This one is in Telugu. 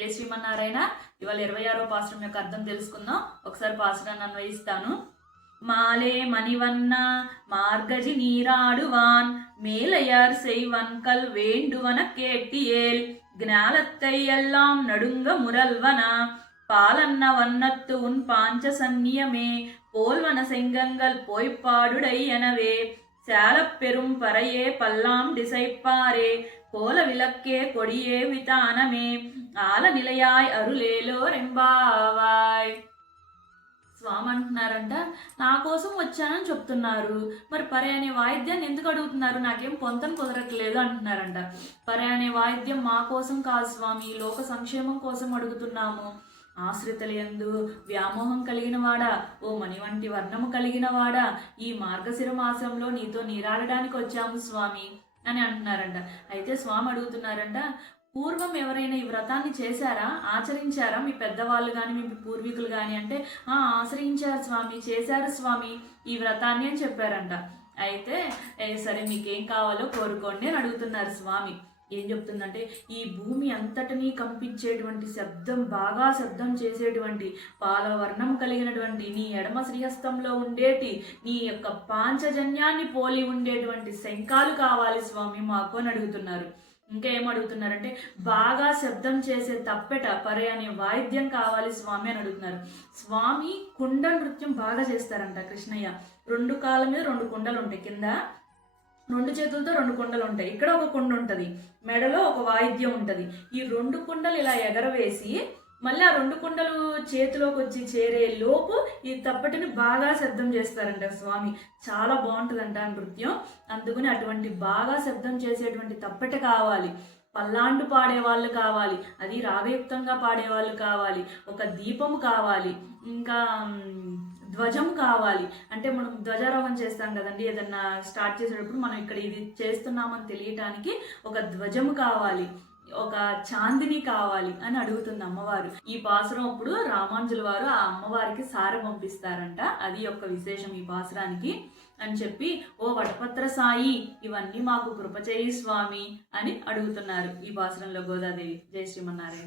ఏ శ్రీమన్నారాయణ. ఇవాళ 26వ పాసురం యొక్క అర్థం తెలుసుకుందాం. ఒకసారి పాసురాన్ని అన్వయిస్తాను. மாலே மணிவண்ணா மார்கஜி நீராடுவான் மேலையார் செய்வன்கல் வேண்டுவன கேட்டியேல் ஞாலத்தை எல்லாம் நடுங்க முரல்வனா பாலன்ன வண்ணத்து உன் பாஞ்ச சந்நியமே போல்வன செங்கங்கள் போய்ப்பாடுடை எனவே சேலப்பெரும் பறையே பல்லாம் திசைப்பாரே கோல விளக்கே கொடியே விதானமே ఆల నిలయాయ్ అరులేలో రెంబావాయ్. స్వామి అంటున్నారంట, నా కోసం వచ్చానని చెప్తున్నారు, మరి పరే అనే వాయిద్యాన్ని ఎందుకు అడుగుతున్నారు, నాకేం పొంతను కుదరట్లేదు అంటున్నారంట. పరే అనే వాయిద్యం మా కోసం కాదు స్వామి, లోక సంక్షేమం కోసం అడుగుతున్నాము. ఆశ్రితలయందు వ్యామోహం కలిగిన వాడా, ఓ మణి వంటి వర్ణము కలిగిన వాడా, ఈ మార్గశిర మాసంలో నీతో నీరాడడానికి వచ్చాము స్వామి అని అంటున్నారంట. అయితే స్వామి అడుగుతున్నారంట, పూర్వం ఎవరైనా ఈ వ్రతాన్ని చేశారా, ఆచరించారా మీ పెద్దవాళ్ళు కానీ మీ పూర్వీకులు కానీ అంటే ఆచరించారు స్వామి, చేశారు స్వామి ఈ వ్రతాన్ని అని చెప్పారంట. అయితే సరే మీకేం కావాలో కోరుకోండి అని అడుగుతున్నారు స్వామి. ఏం చెప్తుందంటే, ఈ భూమి అంతటినీ కంపించేటువంటి శబ్దం, బాగా శబ్దం చేసేటువంటి పాలవర్ణం కలిగినటువంటి నీ ఎడమ శ్రీహస్తంలో ఉండేటి నీ యొక్క పాంచజన్యాన్ని పోలి ఉండేటువంటి శంఖాలు కావాలి స్వామి మాకు అని అడుగుతున్నారు. ఇంకా ఏమడుగుతున్నారంటే, బాగా శబ్దం చేసే తప్పెట పరే అనే వాయిద్యం కావాలి స్వామి అని అడుగుతున్నారు. స్వామి కుండ నృత్యం బాగా చేస్తారంట కృష్ణయ్య. 2 కాళ్ళ మీద 2 కుండలు ఉంటాయి, కింద 2 చేతులతో 2 కుండలు ఉంటాయి, ఇక్కడ ఒక కుండ ఉంటుంది, మెడలో ఒక వాయిద్యం ఉంటుంది. ఈ 2 కుండలు ఇలా ఎగరవేసి మళ్ళీ ఆ 2 కుండలు చేతిలోకి వచ్చి చేరే లోపు ఈ తప్పటిని బాగా శబ్దం చేస్తారంట స్వామి. చాలా బాగుంటుందంట నృత్యం. అందుకని అటువంటి బాగా శబ్దం చేసేటువంటి తప్పటి కావాలి, పల్లాండు పాడేవాళ్ళు కావాలి, అది రాగయుక్తంగా పాడేవాళ్ళు కావాలి, ఒక దీపము కావాలి, ఇంకా ధ్వజం కావాలి. అంటే మనం ధ్వజారోహణ చేస్తాం కదండి, ఏదన్నా స్టార్ట్ చేసేటప్పుడు మనం ఇక్కడ ఇది చేస్తున్నామని తెలియటానికి ఒక ధ్వజము కావాలి, ఒక చాందిని కావాలి అని అడుగుతుంది అమ్మవారు. ఈ పాసురం అప్పుడు రామానుజుల వారు ఆ అమ్మవారికి సారె పంపిస్తారంట. అది యొక్క విశేషం ఈ పాసురానికి అని చెప్పి, ఓ వటపత్ర సాయి ఇవన్నీ మాకు కృప చేయి స్వామి అని అడుగుతున్నారు ఈ పాసురంలో గోదాదేవి. జై శ్రీమన్నారాయణ.